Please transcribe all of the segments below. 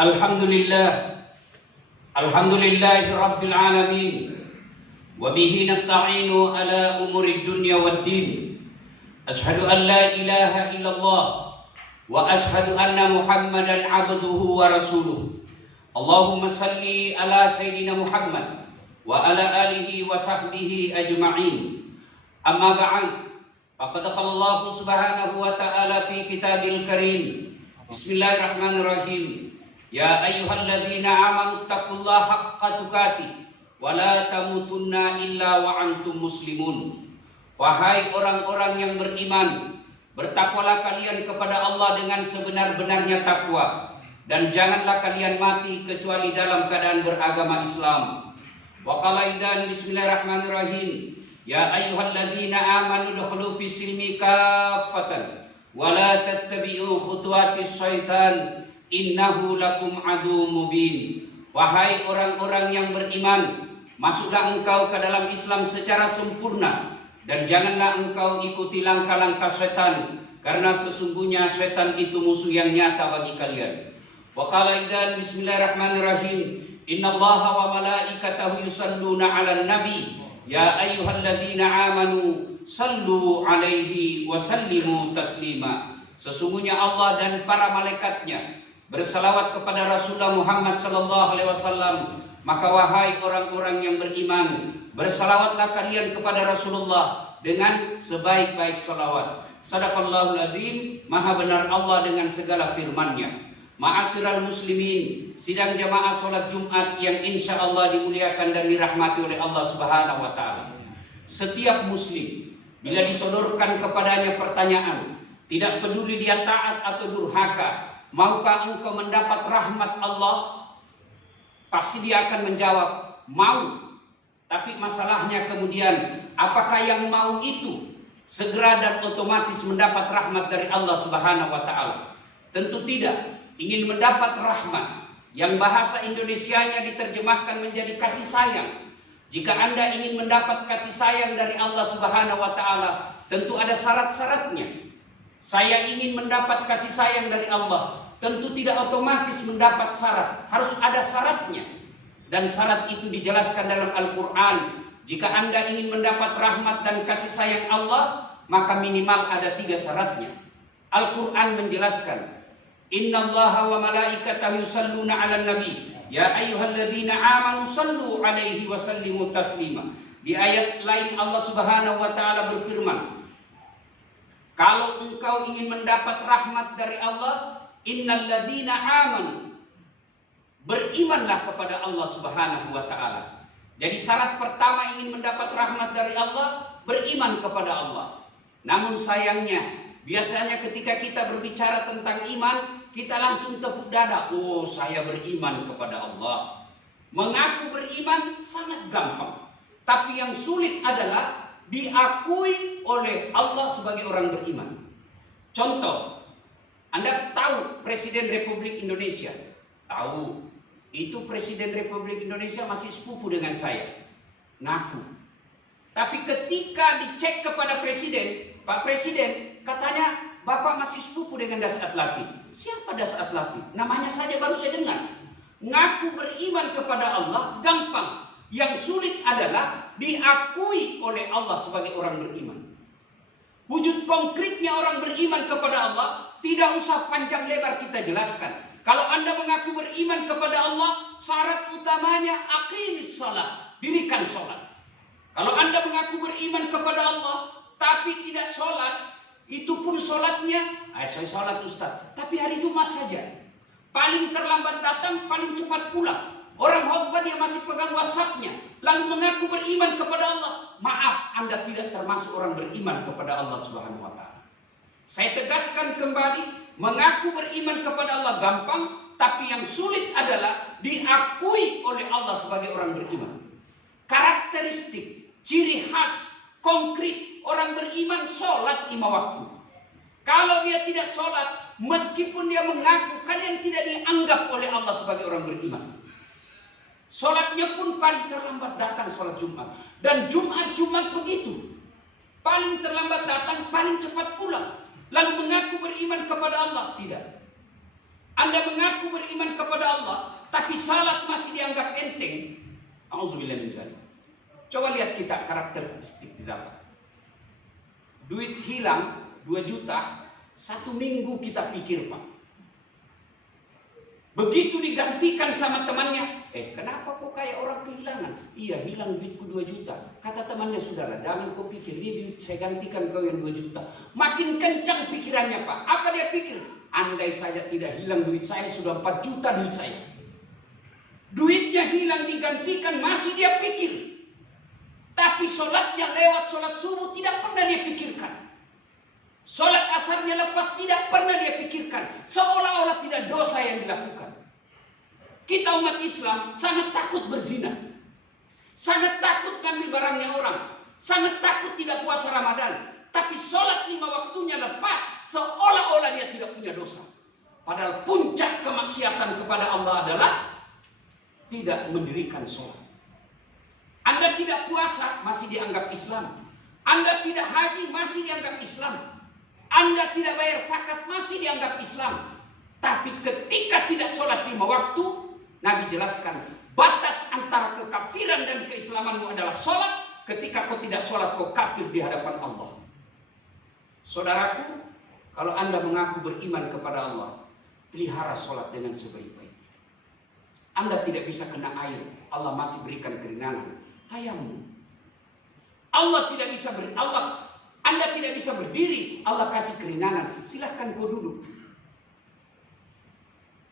Alhamdulillah, alhamdulillahi rabbil alamin, wa bihi nasta'inu ala umuri dunya waddin. Ashhadu an la ilaha illallah wa ashhadu anna Muhammadan abduhu wa rasuluh. Allahumma salli ala sayyidina Muhammad wa ala alihi wa sahbihi ajma'in. Amma ba'd, faqad qala Allah subhanahu wa ta'ala fi kitabil karim. Bismillahirrahmanirrahim. Ya ayyuhalladzina amanu taqullaha haqqa tuqatih wa la tamutunna illa wa antum muslimun. Wahai orang-orang yang beriman, bertakwalah kalian kepada Allah dengan sebenar-benarnya takwa, dan janganlah kalian mati kecuali dalam keadaan beragama Islam. Wa qala idzan bismillahirrahmanirrahim. Ya ayyuhalladzina amanu dukhulu fis silmi kaffatan wa la tattabi'u khutuwatis syaitan innahu lakum adu mubin. Wahai orang-orang yang beriman, masuklah engkau ke dalam Islam secara sempurna, dan janganlah engkau ikuti langkah-langkah setan, karena sesungguhnya setan itu musuh yang nyata bagi kalian. Wa qala idzan bismillahirrahmanirrahim. Innallaha wa malaikatahu yusalluna 'alan nabi ya ayyuhalladzina amanu sallu 'alaihi wa sallimu taslima. Sesungguhnya Allah dan para malaikatnya bersalawat kepada Rasulullah Muhammad sallallahu alaihi wasallam. Maka wahai orang-orang yang beriman, bersalawatlah kalian kepada Rasulullah dengan sebaik-baik salawat. Sadaqallahul azim. Maha benar Allah dengan segala firman-Nya. Ma'asyiral muslimin, sidang jamaah salat Jumat yang insya Allah dimuliakan dan dirahmati oleh Allah Subhanahu wa taala. Setiap muslim bila disodorkan kepadanya pertanyaan, tidak peduli dia taat atau durhaka, maukah engkau mendapat rahmat Allah? Pasti dia akan menjawab, mau. Tapi masalahnya kemudian, apakah yang mau itu segera dan otomatis mendapat rahmat dari Allah Subhanahu wa taala? Tentu tidak. Ingin mendapat rahmat yang bahasa Indonesianya diterjemahkan menjadi kasih sayang. Jika Anda ingin mendapat kasih sayang dari Allah Subhanahu wa taala, tentu ada syarat-syaratnya. Saya ingin mendapat kasih sayang dari Allah, tentu tidak otomatis mendapat syarat, harus ada syaratnya. Dan syarat itu dijelaskan dalam Al-Quran. Jika Anda ingin mendapat rahmat dan kasih sayang Allah, maka minimal ada 3 syaratnya. Al-Quran menjelaskan, Innallaha wa malaikatahu yusalluna 'alan nabi ya ayyuhalladzina amanu sallu 'alaihi wa sallimu taslima. Di ayat lain Allah Subhanahu wa taala berfirman, kalau engkau ingin mendapat rahmat dari Allah, innalladzina amanu, berimanlah kepada Allah Subhanahu wa taala. Jadi syarat pertama ingin mendapat rahmat dari Allah, beriman kepada Allah. Namun sayangnya, biasanya ketika kita berbicara tentang iman, kita langsung tepuk dada. Oh, saya beriman kepada Allah. Mengaku beriman sangat gampang. Tapi yang sulit adalah diakui oleh Allah sebagai orang beriman. Contoh, Anda tahu Presiden Republik Indonesia? Tahu. Itu Presiden Republik Indonesia masih sepupu dengan saya. Ngaku. Tapi ketika dicek kepada Presiden, Pak Presiden, katanya Bapak masih sepupu dengan Dasaat Latif. Siapa Dasaat Latif? Namanya saja baru saya dengar. Ngaku beriman kepada Allah gampang. Yang sulit adalah diakui oleh Allah sebagai orang beriman. Wujud konkretnya orang beriman kepada Allah tidak usah panjang lebar kita jelaskan. Kalau Anda mengaku beriman kepada Allah, syarat utamanya aqimis shalah, dirikan sholat. Kalau Anda mengaku beriman kepada Allah tapi tidak sholat, itu pun sholatnya, saya sholat Ustaz, tapi hari Jumat saja. Paling terlambat datang, paling cepat pulang. Orang khotbah dia masih pegang WhatsApp-nya, lalu mengaku beriman kepada Allah. Maaf, Anda tidak termasuk orang beriman kepada Allah Subhanahu wa taala. Saya tegaskan kembali, mengaku beriman kepada Allah gampang, tapi yang sulit adalah diakui oleh Allah sebagai orang beriman. Karakteristik, ciri khas, konkret orang beriman sholat 5 waktu. Kalau dia tidak sholat, meskipun dia mengaku, kalian tidak dianggap oleh Allah sebagai orang beriman. Sholatnya pun paling terlambat datang sholat Jumat. Dan Jumat begitu. Paling terlambat datang, paling cepat pulang. Lalu mengaku beriman kepada Allah. Tidak. Anda mengaku beriman kepada Allah, tapi salat masih dianggap enteng. Auzubillah min dzalik. Coba lihat kita karakteristik kita. Duit hilang 2 juta, 1 minggu kita pikir, Pak. Begitu digantikan sama temannya, kenapa kok kayak orang kehilangan? Iya, hilang duitku 2 juta. Kata temannya, saudara, jangan kau pikir, ini duit saya gantikan kau yang 2 juta. Makin kencang pikirannya, Pak. Apa dia pikir? Andai saja tidak hilang duit saya, sudah 4 juta duit saya. Duitnya hilang digantikan, masih dia pikir. Tapi sholatnya lewat sholat subuh tidak pernah dia pikirkan. Sholat asarnya lepas tidak pernah dia pikirkan. Seolah-olah tidak dosa yang dilakukan. Kita umat Islam sangat takut berzina. Sangat takut ngambil barangnya orang. Sangat takut tidak puasa Ramadan. Tapi sholat 5 waktunya lepas. Seolah-olah dia tidak punya dosa. Padahal puncak kemaksiatan kepada Allah adalah tidak mendirikan sholat. Anda tidak puasa masih dianggap Islam. Anda tidak haji masih dianggap Islam. Anda tidak bayar zakat masih dianggap Islam. Tapi ketika tidak sholat 5 waktu, Nabi jelaskan batas antara kekafiran dan keislamanmu adalah sholat. Ketika kau tidak sholat, kau kafir di hadapan Allah. Saudaraku, kalau Anda mengaku beriman kepada Allah, pelihara sholat dengan sebaik-baiknya. Anda tidak bisa kena air, Allah masih berikan keringanan. Tayamum. Anda tidak bisa berdiri, Allah kasih keringanan. Silahkan kau duduk.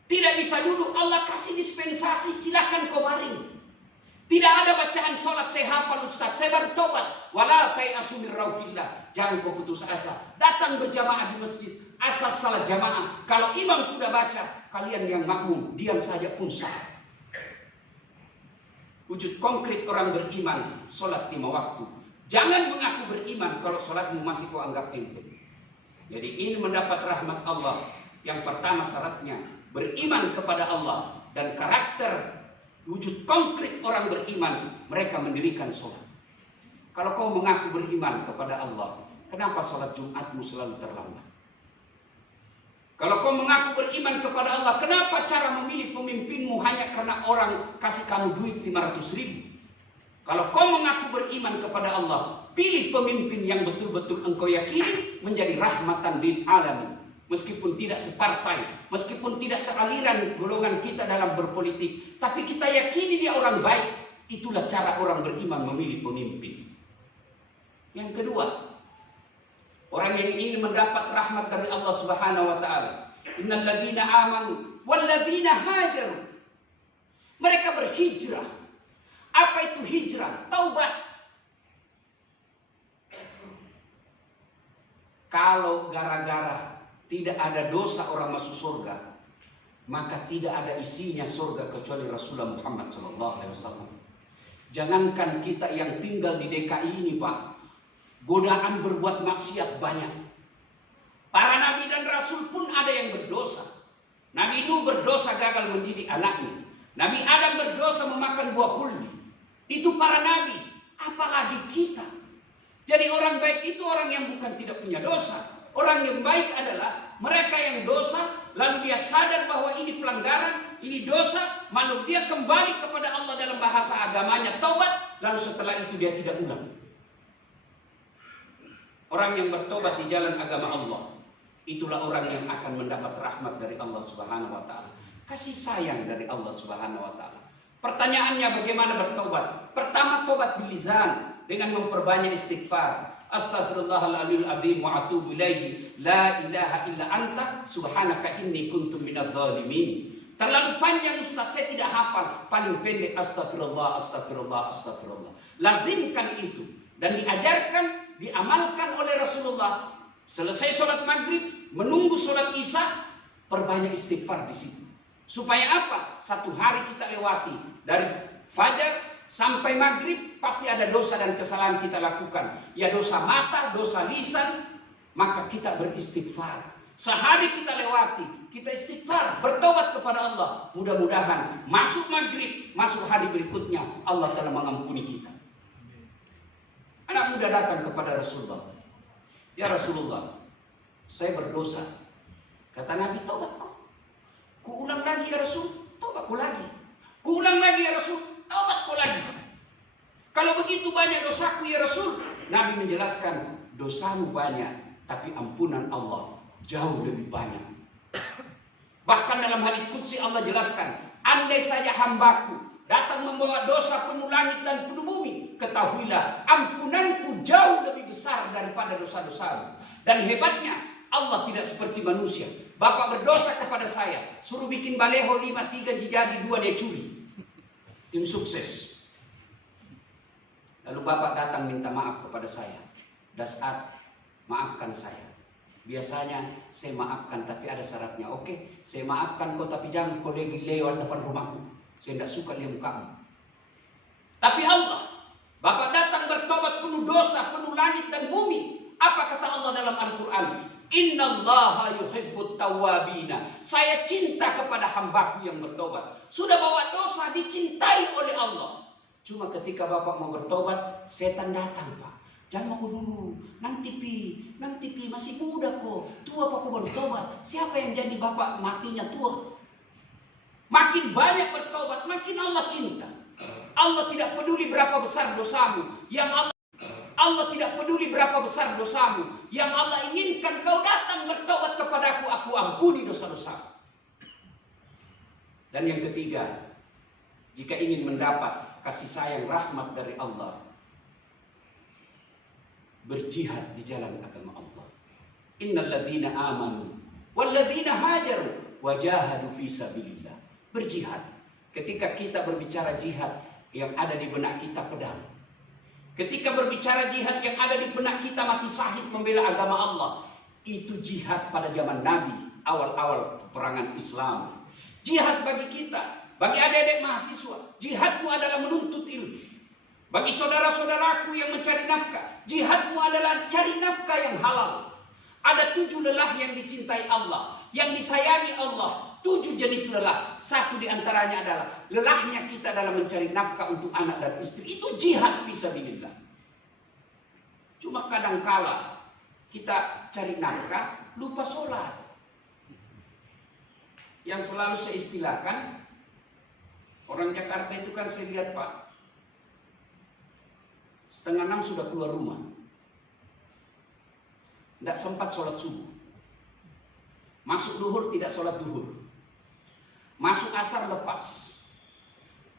Tidak bisa duduk, Allah kasih dispensasi. Silahkan kau baring. Tidak ada bacaan sholat, saya hafal Ustaz, saya baru tobat. Wala tayasu min rauhillah. Jangan kau putus asa. Datang berjamaah di masjid. Asas salat jamaah. Kalau imam sudah baca, kalian yang makmum, diam saja pun sah. Wujud konkret orang beriman, sholat 5 waktu. Jangan mengaku beriman kalau sholatmu masih kau anggap enteng. Jadi ini mendapat rahmat Allah. Yang pertama syaratnya beriman kepada Allah. Dan karakter wujud konkret orang beriman, mereka mendirikan sholat. Kalau kau mengaku beriman kepada Allah, kenapa sholat Jumatmu selalu terlambat? Kalau kau mengaku beriman kepada Allah, kenapa cara memilih pemimpinmu hanya karena orang kasih kamu duit 500.000? Kalau kau mengaku beriman kepada Allah, pilih pemimpin yang betul-betul engkau yakini menjadi rahmatan lil alamin. Meskipun tidak separtai, meskipun tidak sealiran golongan kita dalam berpolitik, tapi kita yakini dia orang baik. Itulah cara orang beriman memilih pemimpin. Yang kedua, orang yang ingin mendapat rahmat dari Allah Subhanahu wa taala. Innal ladzina amanu wal ladzina hajaru. Mereka berhijrah. Apa itu hijrah? Taubat. Kalau gara-gara tidak ada dosa orang masuk surga, maka tidak ada isinya surga kecuali Rasulullah Muhammad SAW. Jangankan kita yang tinggal di DKI ini, Pak, godaan berbuat maksiat banyak. Para nabi dan rasul pun ada yang berdosa. Nabi Nuh berdosa gagal mendidik anaknya. Nabi Adam berdosa memakan buah khuldi. Itu para nabi, apalagi kita. Jadi orang baik itu orang yang bukan tidak punya dosa. Orang yang baik adalah mereka yang dosa, lalu dia sadar bahwa ini pelanggaran, ini dosa, lalu dia kembali kepada Allah dalam bahasa agamanya, taubat, lalu setelah itu dia tidak ulang. Orang yang bertobat di jalan agama Allah, itulah orang yang akan mendapat rahmat dari Allah Subhanahu wa taala. Kasih sayang dari Allah Subhanahu wa taala. Pertanyaannya bagaimana bertobat? Pertama, tobat bilizan dengan memperbanyak istighfar. Astaghfirullahaladzim wa atubu ilaihi. La ilaha illa anta subhanaka inni kuntu minadz zalimin. Terlalu panjang Ustaz, saya tidak hafal. Paling pendek astagfirullah, astagfirullah, astagfirullah. Lazimkan itu dan diajarkan, diamalkan oleh Rasulullah. Selesai sholat maghrib, menunggu sholat isya, perbanyak istighfar di situ. Supaya apa? Satu hari kita lewati dari fajar sampai maghrib pasti ada dosa dan kesalahan kita lakukan. Ya dosa mata, dosa lisan, maka kita beristighfar. Sehari kita lewati, kita istighfar, bertobat kepada Allah. Mudah-mudahan masuk maghrib, masuk hari berikutnya Allah telah mengampuni kita. Anak muda datang kepada Rasulullah. Ya Rasulullah, saya berdosa. Kata Nabi, tobat kok. Rasul, tobat kau lagi. Kuulang lagi ya Rasul, tobat kau lagi. Kalau begitu banyak dosaku ya Rasul, Nabi menjelaskan, dosamu banyak, tapi ampunan Allah jauh lebih banyak. Bahkan dalam hadits qudsi Allah jelaskan, andai saja hambaku datang membawa dosa penuh langit dan penuh bumi, ketahuilah ampunanku jauh lebih besar daripada dosa-dosamu. Dan hebatnya, Allah tidak seperti manusia. Bapak berdosa kepada saya, suruh bikin baleho 5, 3 jadi 2 dia curi. Tim sukses. Lalu Bapak datang minta maaf kepada saya. Dasat, maafkan saya. Biasanya saya maafkan tapi ada syaratnya. Oke, saya maafkan kau tapi jangan kau lagi lewat depan rumahku. Saya tidak suka lihat mukamu. Tapi Allah, Bapak datang bertobat penuh dosa, penuh langit dan bumi. Apa kata Allah dalam Al-Quran? Innallaha yuhibbut tawwabina. Saya cinta kepada hambaku yang bertobat. Sudah bawa dosa dicintai oleh Allah. Cuma ketika Bapak mau bertobat, setan datang, Pak. Jangan mau dulu, nanti pi masih muda kok. Tua Pak kok bertobat. Siapa yang jadi Bapak matinya tua? Makin banyak bertobat, makin Allah cinta. Allah tidak peduli berapa besar dosamu. Allah tidak peduli berapa besar dosamu. Yang Allah inginkan kau datang bertobat kepadaku, aku ampuni dosa-dosamu. Dan yang ketiga, jika ingin mendapat kasih sayang rahmat dari Allah, berjihad di jalan agama Allah. Innal ladzina amanu wal ladzina hajaru wajahadu fi sabilillah. Berjihad. Ketika kita berbicara jihad, yang ada di benak kita pedang. Ketika berbicara jihad, yang ada di benak kita mati syahid membela agama Allah. Itu jihad pada zaman Nabi, awal-awal peperangan Islam. Jihad bagi kita, bagi adik-adik mahasiswa, jihadmu adalah menuntut ilmu. Bagi saudara-saudaraku yang mencari nafkah, jihadmu adalah cari nafkah yang halal. Ada 7 lelah yang dicintai Allah, yang disayangi Allah. 7 jenis lelah. Satu di antaranya adalah lelahnya kita dalam mencari nafkah untuk anak dan istri. Itu jihad fisabilillah. Cuma kadangkala kita cari nafkah, lupa sholat. Yang selalu saya istilahkan, orang Jakarta itu kan saya lihat Pak, 5:30 sudah keluar rumah. Tidak sempat sholat subuh. Masuk duhur tidak sholat duhur. Masuk asar lepas.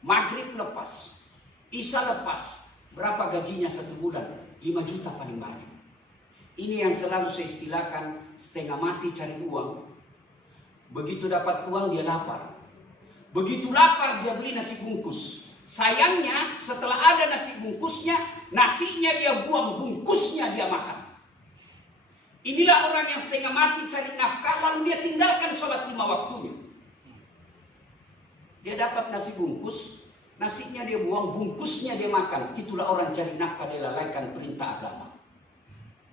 Maghrib lepas. Isya lepas. Berapa gajinya 1 bulan? 5 juta paling banyak. Ini yang selalu saya istilahkan setengah mati cari uang. Begitu dapat uang dia lapar. Begitu lapar dia beli nasi bungkus. Sayangnya setelah ada nasi bungkusnya, nasinya dia buang, bungkusnya dia makan. Inilah orang yang setengah mati cari nafkah lalu dia tinggalkan sholat 5 waktunya. Dia dapat nasi bungkus, nasinya dia buang, bungkusnya dia makan. Itulah orang cari nafkah, dia lalaikan perintah agama.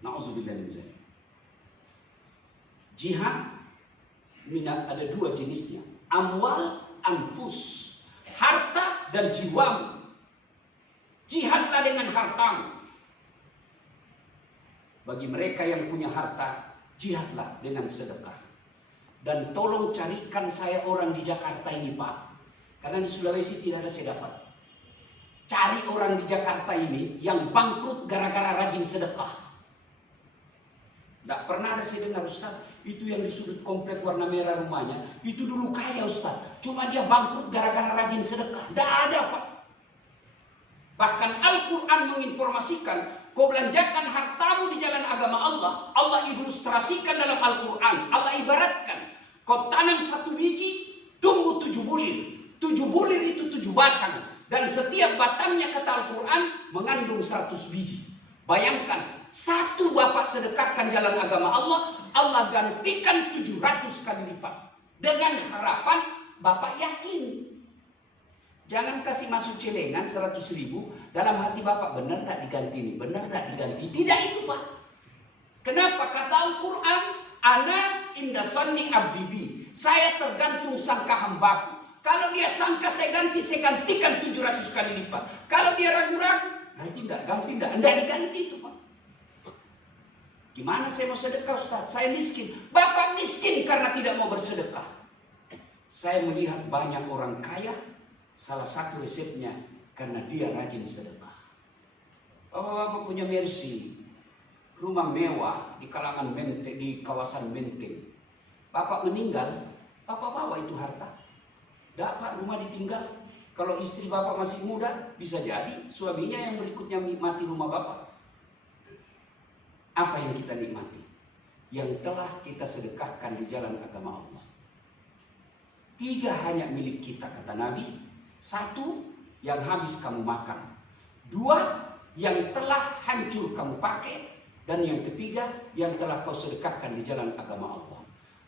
Na'udzubillah min dzalik. Jihad ada 2 jenisnya. Amwal, anfus. Harta dan jiwamu. Jihadlah dengan hartamu. Bagi mereka yang punya harta, jihadlah dengan sedekah. Dan tolong carikan saya orang di Jakarta ini Pak. Karena di Sulawesi tidak ada saya dapat. Cari orang di Jakarta ini yang bangkrut gara-gara rajin sedekah. Tidak pernah ada saya dengar Ustaz, itu yang di sudut komplek warna merah rumahnya, itu dulu kaya Ustaz. Cuma dia bangkrut gara-gara rajin sedekah. Tidak ada Pak. Bahkan Al-Quran menginformasikan, kau belanjakan hartamu di jalan agama Allah. Allah ilustrasikan dalam Al-Quran. Allah ibaratkan, kau tanam 1 biji, tumbuh 7 bulir. 7 bulir itu 7 batang. Dan setiap batangnya kata Al-Quran mengandung 100 biji. Bayangkan, 1 Bapak sedekahkan jalan agama Allah, Allah gantikan 700 kali lipat. Dengan harapan Bapak yakin. Jangan kasih masuk celengan 100.000, dalam hati Bapak benar tak diganti ini, benar tak diganti. Tidak itu Pak. Kenapa? Kata Al-Quran, ana inda sanni abdi bi. Saya tergantung sangka hambaku. Kalau dia sangka saya gantikan 700 kali lipat. Kalau dia ragu-ragu, ganti enggak, enggak diganti itu Pak. Gimana saya mau sedekah Ustaz? Saya miskin. Bapak miskin karena tidak mau bersedekah. Saya melihat banyak orang kaya, salah satu resepnya karena dia rajin sedekah. Bapak-bapak punya Mercy, rumah mewah di kalangan Menteng, di kawasan Menteng. Bapak meninggal, Bapak bawa itu harta. Dapat rumah ditinggal. Kalau istri Bapak masih muda, bisa jadi suaminya yang berikutnya menikmati rumah Bapak. Apa yang kita nikmati? Yang telah kita sedekahkan di jalan agama Allah. 3 hanya milik kita, kata Nabi. 1, yang habis kamu makan. 2, yang telah hancur kamu pakai. Dan yang ketiga, yang telah kau sedekahkan di jalan agama Allah.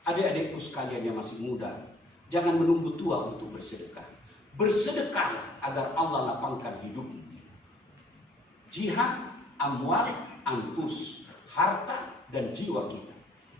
Adik-adikku sekalian yang masih muda, jangan menunggu tua untuk bersedekah. Bersedekahlah agar Allah lapangkan hidupmu. Jihad, amwal, anfus, harta dan jiwa kita.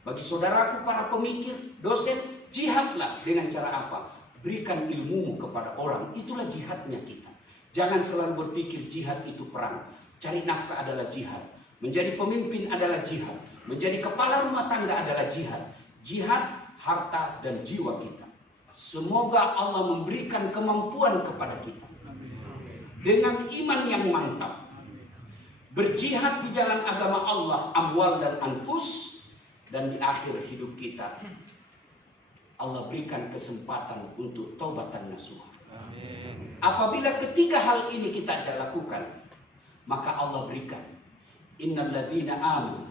Bagi saudaraku para pemikir, dosen, jihadlah dengan cara apa? Berikan ilmumu kepada orang, itulah jihadnya kita. Jangan selalu berpikir jihad itu perang. Cari nafkah adalah jihad. Menjadi pemimpin adalah jihad. Menjadi kepala rumah tangga adalah jihad. Jihad, harta dan jiwa kita. Semoga Allah memberikan kemampuan kepada kita. Dengan iman yang mantap. Berjihad di jalan agama Allah, amwal dan anfus. Dan di akhir hidup kita, Allah berikan kesempatan untuk taubatan nasuha. Apabila ketiga hal ini kita lakukan, maka Allah berikan innal ladzina amanu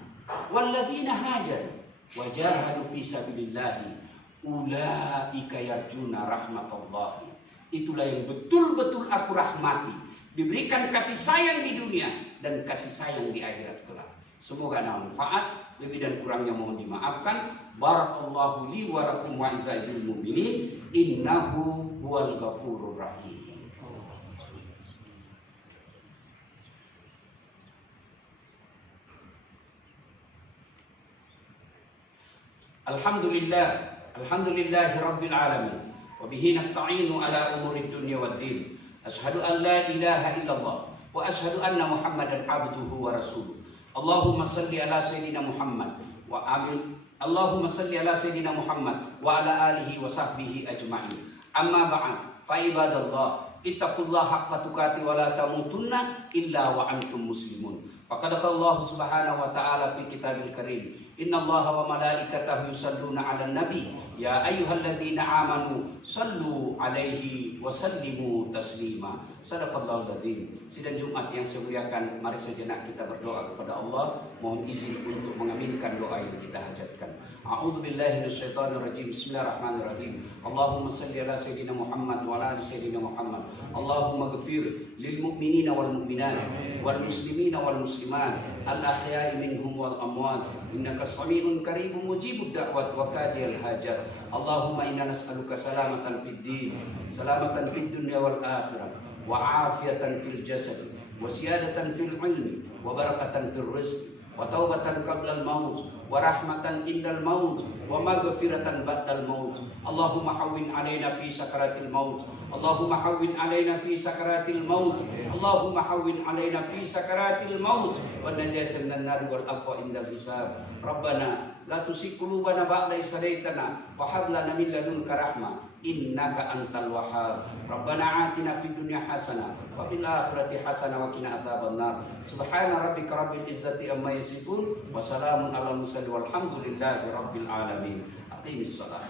wal ladzina hajaru wajahadu fi sabilillahi ulaika yarjuna rahmatallahi. Itulah yang betul-betul aku rahmati, diberikan kasih sayang di dunia dan kasih sayang di akhirat kelak. Semoga ada manfaat. Lebih dan kurangnya mohon dimaafkan. Barakallahu li wa lakum wa izzazil mu'minin. Innahu huwal ghafurur rahim. Alhamdulillahi rabbil alamin. Wa bihi nasta'inu ala umurid dunya wad din. Ashhadu an la ilaha illallah wa ashhadu anna Muhammadan abduhu wa rasuluh. Allahumma salli ala sayyidina Muhammad wa amin. Allahumma salli ala sayyidina Muhammad wa ala alihi wa sahbihi ajma'in. Amma ba'd, fa ibadallah, ittaqullaha haqqa tuqati wa la tamutunna illa wa antum muslimun. Faqad qala Allah subhanahu wa ta'ala fi kitabil karim, innallaha wa malaikatahu yusalluna 'alan nabi ya ayyuhalladzina amanu sallu 'alaihi wa sallimu taslima. Sadaqallahul adzim. Sidang Jumat yang saya muliakan, mari sejenak kita berdoa kepada Allah. Mohon izin untuk mengaminkan doa yang kita hajatkan. A'udzubillahi minasyaitonir rajim. Bismillahirrahmanirrahim. Allahumma shalli ala sayyidina Muhammad wa ala ali sayyidina Muhammad. Allahumma ighfir lil mu'minina wal mu'minat wal muslimina wal muslimat al ahya'i minhum wal amwat innaka sami'un qaribun mujibud da'wat wa kadiyal hajat. Allahumma inna nas'aluka salamatan fid din, salamatan fid dunya wal akhirah, wa afiyatan fil jasad, wa siyadatan fil ilmi, wa barakatan fil rizq, wa taubatan qabla al maut, wa rahmatan indal maut, wa maghfiratan ba'dal maut. Allahumma hawwin alaina fi sakaratil maut. Allahumma hawwin alaina fi sakaratil maut. Allahumma hawwin alaina fi sakaratil maut wa najatan minan nar wal afwa indal hisab. Rabbana la tuzigh qulubana ba'da idh hadaytana wa hab lana min ladunka rahmah innaka antal wahhab. Rabbana atina fid dunya hasanah wa fil akhirati hasanah wa qina adzabannar. Subhana rabbika rabbil izzati amma yasifun wa salamun alal mursalin walhamdulillahi rabbil alamin. Aqimis shalah.